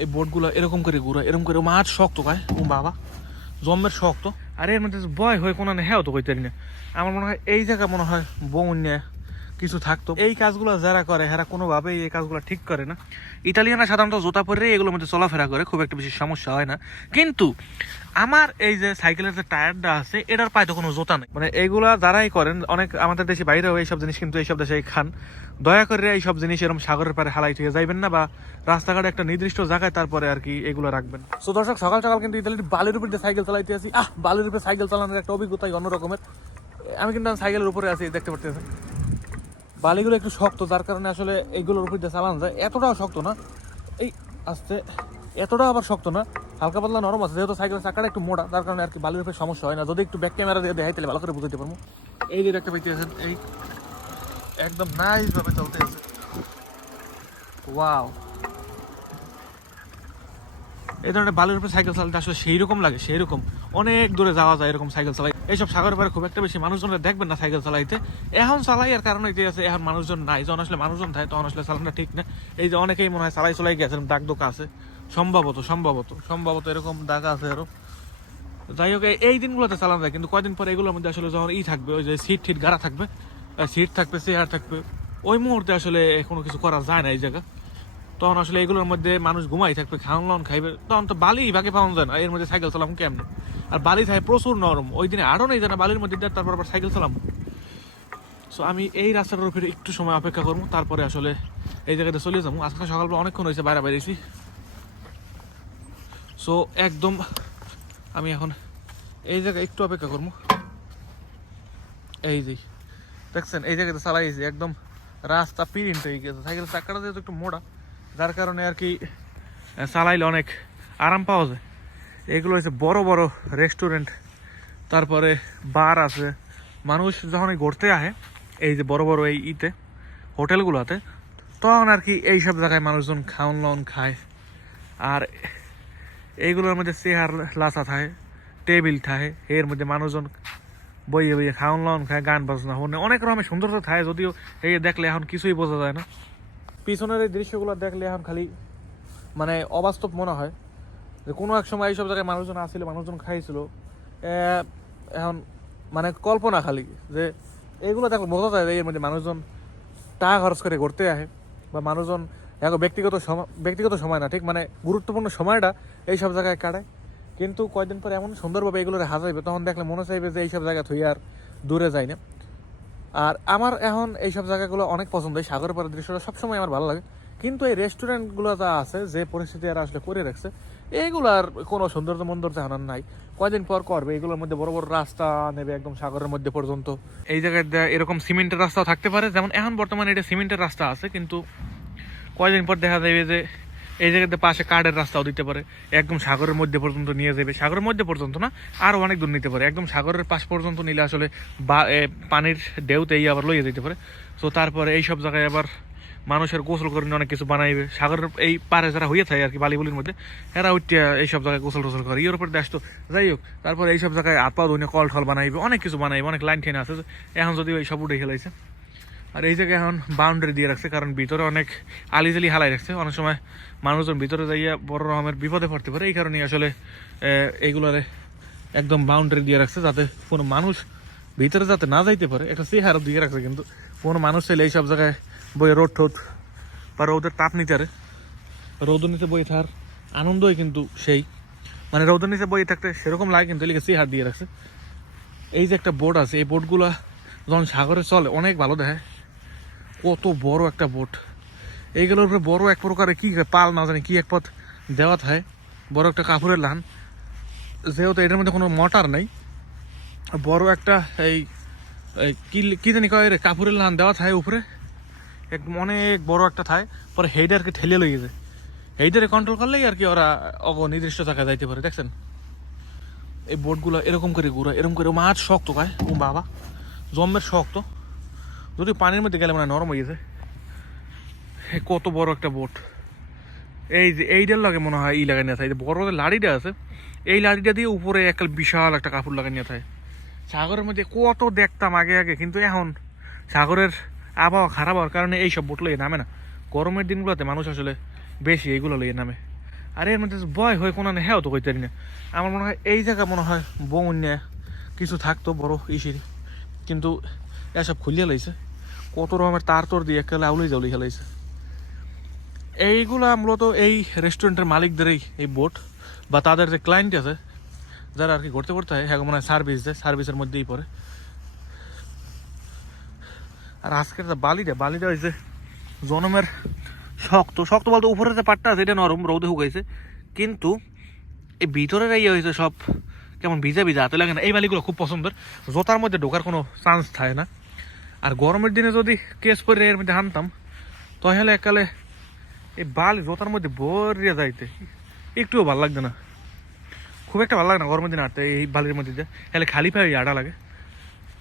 এই বোটগুলো এরকম করে ঘুরা এরকম করে মাছ শক্ত, ভাই। ও বাবা। জম্মের শক্ত। আর এর মধ্যে বয় হয়ে কোনো হ্যাঁ তো কইতে না। আমার মনে হয় এই জায়গা মনে হয় বউন্যা কিছু থাকতো। এই কাজগুলো যারা করে, এরা কোনোভাবেই এই কাজগুলো ঠিক করে না। ইতালিয়ানরা সাধারণত জুতা পরে এগুলোর মধ্যে চলাফেরা করে, খুব একটা বেশি সমস্যা হয় না। কিন্তু আমার এই যে সাইকেলের যে টায়ারটা আছে, এটার পায়ে তো কোনো জোতা নেই। মানে এইগুলা যারাই করেন, অনেক আমাদের দেশে বাইরেও এইসব জিনিস কিন্তু এইসব দেশে খান। দয়া করে এইসব জিনিস এরকম সাগরের পারে হালাই থেকে যাইবেন না বা রাস্তাঘাটে একটা নির্দিষ্ট জায়গায় তারপরে আর কি এগুলো রাখবেন। তো দর্শক, সকাল সকাল কিন্তু ইতালির বালির উপর দিয়ে সাইকেল চালাইতে আছি আহ, বালির উপরে সাইকেল চালানোর একটা অভিজ্ঞতাই অন্যরকমের। আমি কিন্তু সাইকেলের উপরে আছি, দেখতে পারতেছেন। বালিগুলো একটু শক্ত, যার কারণে আসলে এইগুলোর উপর দিয়ে চালানো যায়। এতটাও শক্ত না। এই আস্তে, এতটাও আবার শক্ত না। হালকা পাতলা নরম আছে, যেহেতু সাইকেলের চাকাটা একটু মোটা, তার কারণে আর কি বালির উপরে সমস্যা হয় না। যদি একটু ব্যাক ক্যামেরা দিয়ে দেখাই, তাহলে ভালো করে বুঝতে পারব। এই যে একটা পাইতে আছেন এই একদম নাইস ভাবে চলতে আছে। ওয়াও এই ধরনের বালির উপরে সাইকেল চালাতে আসলে সেই রকম লাগে সেই রকম অনেক দূরে যাওয়া যায় এরকম সাইকেল চালাই এইসব সাগরের পারে খুব একটা বেশি মানুষজনরা দেখবেন না সাইকেল চালাইতে। এখন চালাই আর কারণ এটাই আছে, এখন মানুষজন নাই। যখন আসলে মানুষজন থাকে, তখন আসলে চালানোটা ঠিক না। এই যে অনেকেই মনে হয় চালাই চলাই গেছে দাগ দোকা আছে। সম্ভবত সম্ভবত সম্ভবত এরকম দাগ আছে আরও। যাই হোক, এই- দিনগুলোতে চালানো যায়, কিন্তু কয়দিন পরে এগুলোর মধ্যে আসলে যখন ই থাকবে, ওই যে সিট টিট গাড়া থাকবে সিট থাকবে, চেয়ার থাকবে, ওই মুহূর্তে আসলে কোনো কিছু করা যায় না এই জায়গা। তখন আসলে এগুলোর মধ্যে মানুষ ঘুমাই থাকবে খাওয়ান লাউন খাইবে। তখন তো বালি ভাগে পাওয়া যায় না, এর মধ্যে সাইকেল চালাম কেমনে? আর বালি থাকে প্রচুর নরম, ওই দিনে আরও নেই জানা, বালির মধ্যে তারপর আবার সাইকেল চালাম। সো আমি এই রাস্তাটার উপরে একটু সময় অপেক্ষা করব, তারপরে আসলে এই জায়গাতে চলে যাব। আজকে সকালবেলা অনেকক্ষণ হয়েছে বাইরে বাইরেছি সো একদম আমি এখন এই জায়গায় একটু অপেক্ষা করব। এই যে, দেখছেন, এই জায়গাতে চালাইছি একদম রাস্তা পিরিন্ট হয়ে গেছে। সাইকেলের চাকাটা যেহেতু একটু মোটা যার কারণে আর কি চালাইলে অনেক আরাম পাওয়া যায়। এগুলো হচ্ছে বড় বড় রেস্টুরেন্ট তারপরে বার আছে। মানুষ যখন ঘুরতে আসে, এই যে বড় বড় এই ইতে, হোটেলগুলোতে, তখন আর কি এইসব জায়গায় মানুষজন খাওন লাউন খায়। আর এইগুলোর মধ্যে চেয়ার লাচা থাকে, টেবিল থাকে, এর মধ্যে মানুষজন বইয়ে বইয়ে খাওন লাউন খায়, গান বাজনা হনে অনেক রকমের সুন্দরতা থাকে, যদিও এই দেখলে এখন কিছুই বোঝা যায় না। পিছনের এই দৃশ্যগুলো দেখলে এখন খালি মানে অবাস্তব মনে হয় যে কোনো এক সময় এইসব জায়গায় মানুষজন আসছিল মানুষজন খাইছিল। এখন মানে কল্পনা খালি যে এইগুলো দেখলে বোঝা যায় এর মধ্যে মানুষজন টাকা খরচ করে ঘুরতে আসে বা মানুষজন এখন ব্যক্তিগত সময় ব্যক্তিগত সময় না, ঠিক? মানে গুরুত্বপূর্ণ সময়টা এইসব জায়গায় কাটায়। কিন্তু কয়দিন পরে এমন সুন্দরভাবে এগুলোরে হাজাইবে, তখন দেখলে মনে চাইবে যে এইসব জায়গা থুই আর দূরে যায় না। আর আমার এখন এইসব জায়গাগুলো অনেক পছন্দ, এই সাগরের পাড়ের দৃশ্যটা সবসময় আমার ভালো লাগে। কিন্তু এই রেস্টুরেন্টগুলো যা আছে, যে পরিস্থিতি আর আসলে করে রাখছে, এইগুলার কোনো সৌন্দর্য মন্দর্য হানার নাই। কয়দিন পর করবে, এগুলোর মধ্যে বড় বড় রাস্তা নেবে একদম সাগরের মধ্যে পর্যন্ত। এই জায়গায় এরকম সিমেন্টের রাস্তাও থাকতে পারে, যেমন এখন বর্তমানে এটা সিমেন্টের রাস্তা আছে, কিন্তু কয়দিন পর দেখা যাবে যে এই জায়গাতে পাশে কাঠের রাস্তাও দিতে পারে। একদম সাগরের মধ্যে পর্যন্ত নিয়ে যাবে। সাগরের মধ্যে পর্যন্ত না আরও অনেক দূর নিতে পারে। একদম সাগরের পাশ পর্যন্ত নিলে আসলে বা পানির ঢেউতেই আবার লইয়ে যেতে পারে। তো তারপরে এই সব জায়গায় আবার মানুষের গোসল করে অনেক কিছু বানাইবে। সাগরের এই পারে যারা হয়ে থাকে আর কি, বালিগুলির মধ্যে, এরা উঠিয়া এইসব জায়গায় গোসল টোসল করে। ইউরোপের দেশ তো যাই হোক, তারপরে এইসব জায়গায় ধুয়ে কল ঠল বানাইবে, অনেক কিছু বানাইবে, অনেক লাইন ঠেনে আছে। এখন যদি ওই সব উঠে খেলাইছে আর এই জায়গায় এখন বাউন্ডারি দিয়ে রাখছে কারণ ভিতরে অনেক আলিজালি হালাই রাখছে। অনেক সময় মানুষজন ভিতরে যাইয়া বড় রকমের বিপদে পড়তে পারে। এই কারণে আসলে আহ, এইগুলারে একদম বাউন্ডারি দিয়ে রাখছে যাতে কোনো মানুষ ভিতরে যাতে না যাইতে পারে। একটা চেহারা দিয়ে রাখছে কিন্তু কোনো মানুষ চাইলে এইসব জায়গায় বইয়ে রোদ ঠোদ বা রোদের তাপ নিতে পারে। রোদ নিতে বই থার আনন্দই কিন্তু সেই। মানে রোদ নিতে বই থাকতে সেরকম লাগে কিন্তু এদিকে চেহার দিয়ে রাখছে। এই যে একটা বোট আছে এই বোটগুলা যখন সাগরে চলে অনেক ভালো দেখায়। কত বড় একটা বোট। এইগুলোর উপরে বড় এক প্রকারে কি পাল না জানি কি এক পথ দেওয়া থাকে। বড় একটা কাপড়ের লান। যেহেতু এটার মধ্যে কোনো মোটর নেই, বড় একটা এই কি জানি কয় কাপড়ের লান দেওয়া থাকে উপরে। একদম অনেক বড় একটা থাকে, পরে হেইডারকে ঠেলে লইয়ে যায়। হেইডারে কন্ট্রোল করলেই আর কি ওরা অব নির্দিষ্ট জায়গায় যাইতে পারে, দেখছেন? এই বোটগুলো এরকম করে ঘুরা এরকম করে মাছ শক্ত খায় ও বাবা। জম্মের শক্ত। যদি পানির মধ্যে গেলে মানে নরম হয়ে গেছে। কত বড় একটা বোট। এই যে, এইটার লাগে মনে হয় ই লাগাই নিয়ে থাকে। বড় যে লাড়িটা আছে, এই লাড়িটা দিয়ে উপরে একটা বিশাল একটা কাপড় লাগাই নিয়ে থাকে। সাগরের মধ্যে কত দেখতাম আগে আগে, কিন্তু এখন সাগরের আবহাওয়া খারাপ হওয়ার কারণে এই সব বোট লইয়ে নামে না। গরমের দিনগুলোতে মানুষ আসলে বেশি এইগুলো লইয়ে নামে। আর, এর মধ্যে বয় হয়ে, কোনো না হ্যাঁ তো কইতে না। আমার মনে হয় এই জায়গা মনে হয় বউন্য কিছু থাকতো, বড় ইসির। কিন্তু এসব খুলিয়া লাইছে। কত রকমের তার তোর দিয়ে একেবারে আউলি জাউলি খেলাইছে। এইগুলা মূলত এই রেস্টুরেন্টের মালিকদেরই এই বোট বা তাদের যে ক্লায়েন্ট আছে, যারা আর কি ঘুরতে করতে হয় হ্যাঁ মনে হয় সার্ভিস দেয় সার্ভিসের মধ্যেই পড়ে। আর আজকের যে বালিটা বালিটা হয়েছে জনমের শক্ত শক্ত বলতে উপরের যে পাটটা আছে, এটা নরম, রৌদে শুকাইছে। কিন্তু এই ভিতরের এই হয়েছে সব কেমন ভিজা ভিজা, হাতে লাগে না। এই বালিগুলো খুব পছন্দের। জোতার মধ্যে ঢোকার কোনো চান্স থাকে না। আর গরমের দিনে যদি কেস পরে এর মধ্যে হানতাম, তাহলে একালে এই বালি জোতার মধ্যে বরিয়া যাইতে। একটুও ভালো লাগবে না। খুব একটা ভালো লাগে না গরমের দিনে হাঁটতে, এই বালির মধ্যে যে তাহলে খালি পায়ে আটা লাগে।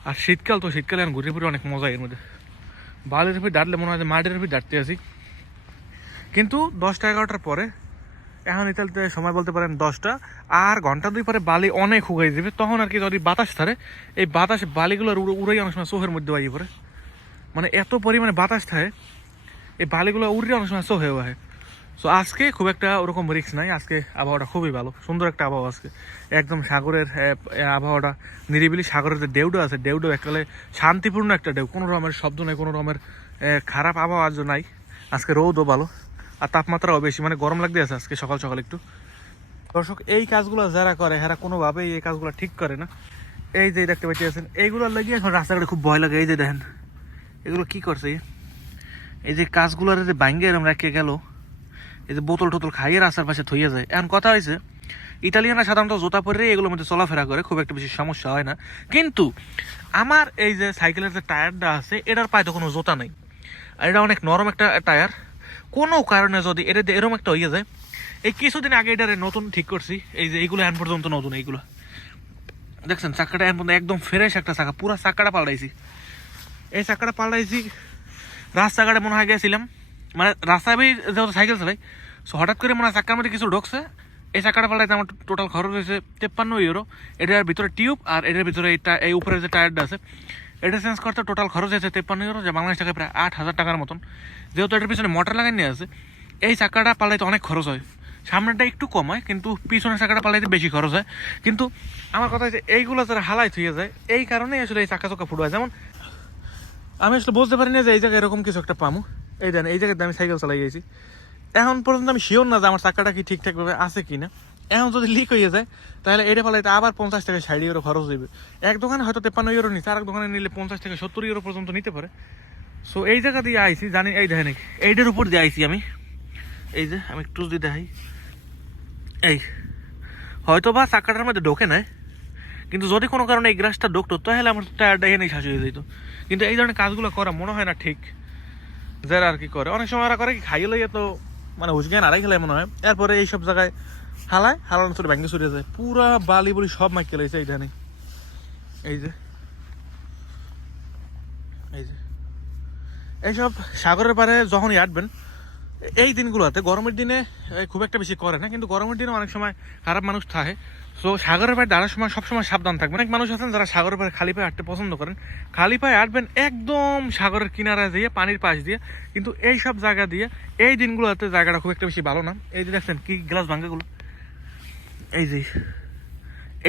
আর শীতকাল তো, শীতকালে এখন ঘুরে ফিরে অনেক মজা এর মধ্যে। বালির উপর দাঁড়লে মনে হয় যে মাটির উপর দাঁড়তে আছি কিন্তু দশটা এগারোটার পরে এখন ইতালিতে সময় বলতে পারেন দশটা, আর ঘণ্টা দুই পরে বালি অনেক শুকাই যাবে। তখন আর কি যদি বাতাস থাকে, এই বাতাস বালিগুলোর উড়ে উড়াই অনেক সময় চোখের মধ্যে বাইয়ে পড়ে। মানে এত পরিমাণে বাতাস থাকে, এই বালিগুলো উড়ে অনেক সময় চোখে হয় সো আজকে খুব একটা ওরকম রিক্স নাই, আজকে আবহাওয়াটা খুবই ভালো, সুন্দর একটা আবহাওয়া আজকে। একদম সাগরের আবহাওয়াটা, নিরিবিলি সাগরের যে ঢেউটা আছে ঢেউটা এককালে শান্তিপূর্ণ একটা ডেউ কোনো রকমের শব্দ নেই, কোনো রকমের খারাপ আবহাওয়া নাই। আজকে রোদও ভালো। আর তাপমাত্রাও বেশি মানে গরম লাগতে আছে আজকে সকাল সকাল একটু। দর্শক, এই কাজগুলো যারা করে, এরা কোনোভাবেই এই কাজগুলো ঠিক করে না। এই যে দেখতে পাচ্ছেন এইগুলো লাগিয়ে এখন রাস্তাঘাটে খুব ভয় লাগে। এই যে দেখেন, এগুলো কি করছে এই যে কাজগুলোর যে ভাঙ্গে এরম রেখে গেল, এই যে বোতল টোতল খাইয়ে রাস্তার পাশে থইয়ে যায়। এখন কথা হয়েছে ইতালিয়ানরা সাধারণত জোতা পরে এগুলোর মধ্যে চলাফেরা করে, খুব একটা বেশি সমস্যা হয় না। কিন্তু আমার এই যে সাইকেলের যে টায়ারটা আছে, এটার পায়ে তো কোনো জোতা নেই। আর এটা অনেক নরম একটা টায়ার। কোনো কারণে যদি এটা এরকম একটা হয়ে যায় এই কিছুদিন আগে এটারে নতুন ঠিক করছি। এই যে এইগুলো এখন পর্যন্ত নতুন এইগুলো। দেখছেন চাকাটা এখন পর্যন্ত একদম ফ্রেশ একটা চাকা পুরো চাকাটা পাল্টাইছি। এই চাকাটা পাল্টাইছি, রাস্তাঘাটে মনে হয় গেছিলাম। মানে রাস্তায় যেহেতু সাইকেল চালাই সো হঠাৎ করে মনে হয় চাকার মধ্যে কিছু ঢুকছে। এই চাকাটা পাল্টাইতে আমার টোটাল খরচ হয়েছে তেপ্পান্ন ইউরো এটার ভিতরে টিউব আর এটার ভিতরে এই উপরে যে টায়ারটা আছে এটা করতে টোটাল খরচ হয়েছে তেপ্পান্ন ইউরো যে বাংলাদেশ টাকায় প্রায় আট হাজার টাকার মতন। যেহেতু এটার পিছনে মোটর লাগাই নিয়ে আছে, এই চাকাটা পাল্টাইতে অনেক খরচ হয়। সামনেটা একটু কম হয়, কিন্তু পিছনের চাকাটা পালাইতে বেশি খরচ হয়। কিন্তু আমার কথা হচ্ছে, এইগুলো যারা হালাই থুয়ে যায়, এই কারণেই আসলে এই চাকা চোকা ফুটো হয়। যেমন, আমি আসলে বুঝতে পারি না যে এই জায়গায় এরকম কিছু একটা পামু। এই দেন, এই জায়গাতে আমি সাইকেল চালাই গেছি। এখন পর্যন্ত আমি শিওর না যে আমার চাকাটা কি ঠিকঠাকভাবে আছে কি না এখন যদি লিক হয়ে যায়, তাহলে এটা ফলাইতে আবার পঞ্চাশ থেকে ষাট ইউরো খরচ দেবে এক দোকানে হয়তো তেপ্পান্ন ইউরো নিচ্ছে আর এক দোকানে নিলে পঞ্চাশ থেকে সত্তর ইউরো পর্যন্ত নিতে পারে। সো এই জায়গা দিয়ে আইছি, জানি এই দেখেন এইটার উপর দিয়ে আইছি আমি। এই যে, আমি একটু দিয়ে দেখাই। এই হয়তো বা চাকাটার মধ্যে ঢোকে নাই, কিন্তু যদি কোনো কারণে এই গ্রাসটা ঢুকতো, তাহলে আমার টায়ারটা এনেই শাসি হয়ে যেত। কিন্তু এই ধরনের কাজগুলো করা মনে হয় না ঠিক। যারা আর কি করে। অনেক সময় ওরা করে কি, খাইয়ে তো মানে হুসজ্ঞান আড়াই খেলে মনে হয়। এরপরে এইসব জায়গায় হালায়? হালানো চলে ব্যাঙ্গে সরিয়ে যায়। পুরা বালি বলি সব মাইকে লাইছে এইখানে এই যে। এই যে। এইসব সাগরের পারে যখনই আটবেন, এই দিনগুলোতে গরমের দিনে খুব একটা বেশি করে না, কিন্তু গরমের দিনে অনেক সময় খারাপ মানুষ থাকে। সো সাগরের পাড়ে দাঁড়ার সময় সবসময় সাবধান থাকবেন। অনেক মানুষ আছেন যারা সাগরের পাড়ে খালি পায়ে হাঁটতে পছন্দ করেন। খালি পায়ে হাঁটবেন একদম সাগরের কিনারা দিয়ে, পানির পাশ দিয়ে। কিন্তু এই সব জায়গা দিয়ে, এই দিনগুলোতে জায়গাটা খুব একটা বেশি ভালো না। এই যে দেখছেন কি গ্লাস ভাঙ্গাগুলো। এই যে,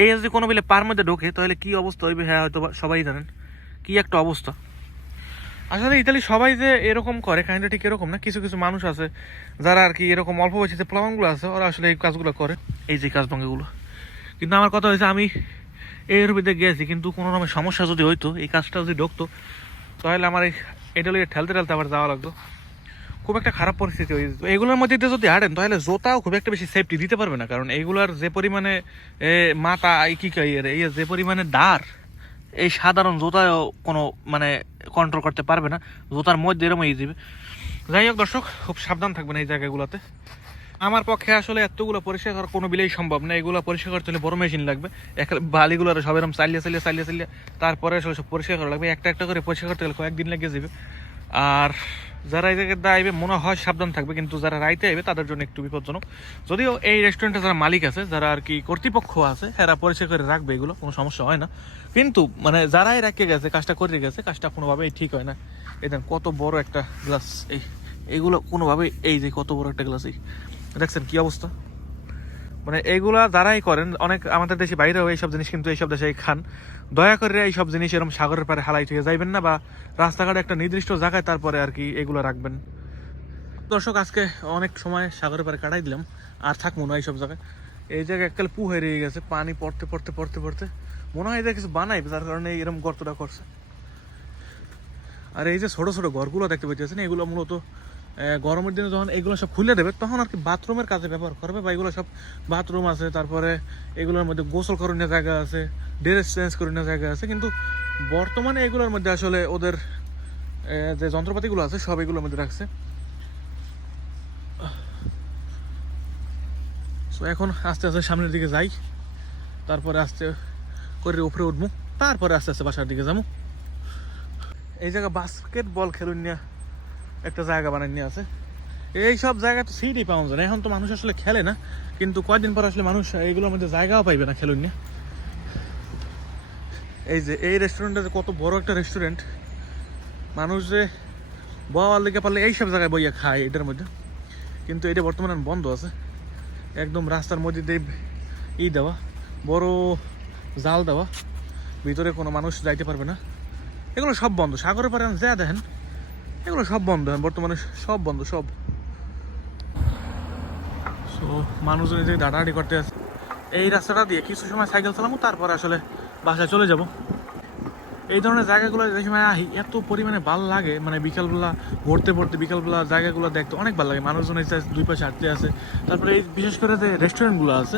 এই যদি কোনো বিলে পার মধ্যে ঢোকে, তাহলে কি অবস্থা হইবে? হ্যাঁ হয়তো সবাই জানেন। কি একটা অবস্থা। আসলে ইতালি সবাই যে এরকম করে, কাহিনীটা ঠিক এরকম না? কিছু কিছু মানুষ আছে, যারা আর কি এরকম অল্প বয়সী যে প্লাবনগুলো আছে, ওরা আসলে এই কাজগুলো করে। এই যে কাজ ভাঙ্গাগুলো কিন্তু আমার কথা হয়েছে আমি এর ভিতরে গেছি, কিন্তু কোনো রকমের সমস্যা যদি হইতো, এই কাজটা যদি ঢুকতো, তাহলে আমার এই এটা লিয়ে ঠেলতে ঠেলতে আবার যাওয়া লাগতো। খুব একটা খারাপ পরিস্থিতি হয়ে যেত এগুলোর মধ্যে দিয়ে যদি হাঁটেন, তাহলে জোতাও খুব একটা বেশি সেফটি দিতে পারবে না। কারণ এইগুলার যে পরিমাণে মাথা, এই কি এই যে পরিমাণে দাঁড়, এই সাধারণ জোতাও কোনো মানে কন্ট্রোল করতে পারবে না। জোতার মধ্যে এরম হয়ে যাবে। যাই হোক দর্শক, খুব সাবধান থাকবেন এই জায়গাগুলোতে। আমার পক্ষে আসলে এতগুলো পরিষ্কার করা কোনো বিলেই সম্ভব না। এগুলো পরিষ্কার করতে হলে বড় মেশিন লাগবে। এক বালিগুলো সব এরকম চালিয়ে চালিয়ে চালিয়ে চালিয়ে, তারপরে আসলে সব পরিষ্কার করা লাগবে। একটা একটা করে পরিষ্কার করতে গেলে কয়েকদিন লেগে যাবে। আর যারা এই জায়গায় আইবে মনে হয় সাবধান থাকবে, কিন্তু যারা রাইতে আইবে, তাদের জন্য একটু বিপজ্জনক। যদিও এই রেস্টুরেন্টে যারা মালিক আছে, যারা আর কি কর্তৃপক্ষ আছে, এরা পরিষ্কার করে রাখবে এগুলো, কোনো সমস্যা হয় না। কিন্তু মানে যারাই রেখে গেছে, কাজটা করে গেছে, কাজটা কোনোভাবেই ঠিক হয় না। এই দেন কত বড় একটা গ্লাস এই এইগুলো কোনোভাবেই, এই যে কত বড় একটা গ্লাস এই, দেখছেন কি অবস্থা? মানে এইগুলা যারাই করেন, অনেক আমাদের দেশে বাইরেও এইসব জিনিস কিন্তু এইসব দেশে খান। দয়া করে এইসব জিনিস এরকম সাগরের পারে হালাই থেকে যাইবেন না বা রাস্তাঘাটে একটা নির্দিষ্ট জায়গায় তারপরে আর কি এগুলো রাখবেন। দর্শক, আজকে অনেক সময় সাগরের পারে কাটাই দিলাম, আর থাকব না এইসব জায়গায়। এই জায়গায় এককাল পু হয়ে রয়ে গেছে, পানি পড়তে পড়তে পড়তে পড়তে। মনে হয় এদের কিছু বানাই তার কারণে এরকম গর্তটা করছে। আর এই যে ছোট ছোট ঘরগুলো দেখতে পাচ্ছেন এগুলো মূলত গরমের দিনে যখন এগুলো সব খুলে দেবে, তখন আর কি বাথরুমের কাজে ব্যবহার করবে বা এগুলো সব বাথরুম আছে, তারপরে এগুলোর মধ্যে গোসল করণীয় জায়গা আছে, ড্রেস চেঞ্জ করণীয় জায়গা আছে, কিন্তু বর্তমানে এগুলোর মধ্যে আসলে ওদের যে যন্ত্রপাতিগুলো আছে, সব এগুলোর মধ্যে রাখছে। সো এখন আস্তে আস্তে সামনের দিকে যাই, তারপরে আস্তে করে উপরে উঠবো, তারপরে আস্তে আস্তে বাসার দিকে যাব। এই জায়গা বাস্কেটবল খেলুন নিয়ে। একটা জায়গা বানাই নিয়ে আছে। এই সব জায়গা তো সিটই পাওয়া যায় না। এখন তো মানুষ আসলে খেলে না, কিন্তু কয়দিন পর আসলে মানুষ এইগুলোর মধ্যে জায়গাও পাইবে না খেলুন নিয়ে। এই যে, এই রেস্টুরেন্টটা কত বড় একটা রেস্টুরেন্ট মানুষ যে বওয়ার লেগে পারলে এইসব জায়গায় বইয়া খায় এটার মধ্যে। কিন্তু এটা বর্তমানে বন্ধ আছে। একদম রাস্তার মধ্যে দিয়ে ই দেওয়া, বড় জাল দেওয়া। ভিতরে কোনো মানুষ যাইতে পারবে না। এগুলো সব বন্ধ। সাগরের পারে যা দেখেন। এগুলো সব বন্ধ বর্তমানে সব বন্ধ, সব। সো মানুষজন এই যে দাঁড়াহাঁড়ি করতে আছে। এই রাস্তাটা দিয়ে কিছু সময় সাইকেল চালাবো, তারপরে আসলে বাসায় চলে যাব। এই ধরনের জায়গাগুলো যে সময় আহি, এত পরিমাণে ভালো লাগে। মানে বিকালবেলা ঘুরতে পড়তে বিকালবেলা জায়গাগুলো দেখতে অনেক ভালো লাগে। মানুষজন এই দুই পাশে হাঁটতে আছে তারপরে এই বিশেষ করে যে রেস্টুরেন্টগুলো আছে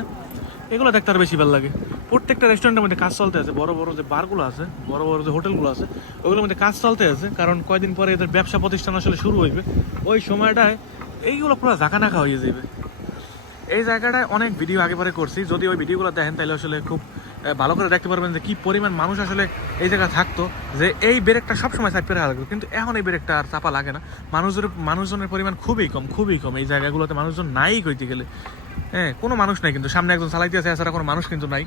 এগুলো দেখতে আর বেশি ভালো লাগে। প্রত্যেকটা রেস্টুরেন্টের মধ্যে কাজ চলতে আছে। বড় বড় যে বারগুলো আছে, বড় বড় যে হোটেলগুলো আছে, ওগুলোর মধ্যে কাজ চলতে আছে। কারণ কয়দিন পরে এদের ব্যবসা প্রতিষ্ঠান আসলে শুরু হইবে। ওই সময়টায় এইগুলো পুরো ঝাঁকা নাকা হয়ে যাবে এই জায়গাটায় অনেক ভিডিও আগে পরে করছি। যদি ওই ভিডিওগুলো দেখেন, তাহলে আসলে খুব ভালো করে দেখতে পারবেন যে কি পরিমাণ মানুষ আসলে এই জায়গায় থাকতো, যে এই ব্রেকটা সবসময় সাইড রাখা লাগতো। কিন্তু এখন এই ব্রেকটা আর চাপা লাগে না। মানুষের, মানুষজনের পরিমাণ খুবই কম খুবই কম। এই জায়গাগুলোতে মানুষজন নাই কইতে গেলে। হ্যাঁ কোনো মানুষ নাই কিন্তু। সামনে একজন চালাইতে আছে এছাড়া কোনো মানুষ কিন্তু নাই।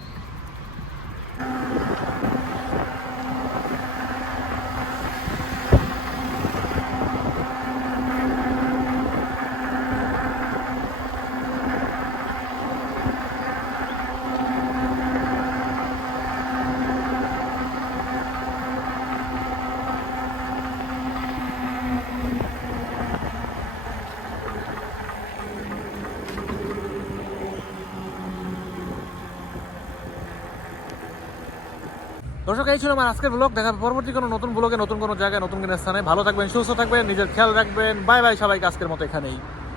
দর্শক, এই ছিল আমার আজকের ব্লগ দেখা পরবর্তী কোনো নতুন ব্লগে নতুন কোনো জায়গায়, নতুন কোনো স্থানে। ভালো থাকবেন, সুস্থ থাকবেন, নিজের খেয়াল রাখবেন। বাই বাই সবাইকে আজকের মতো এখানেই।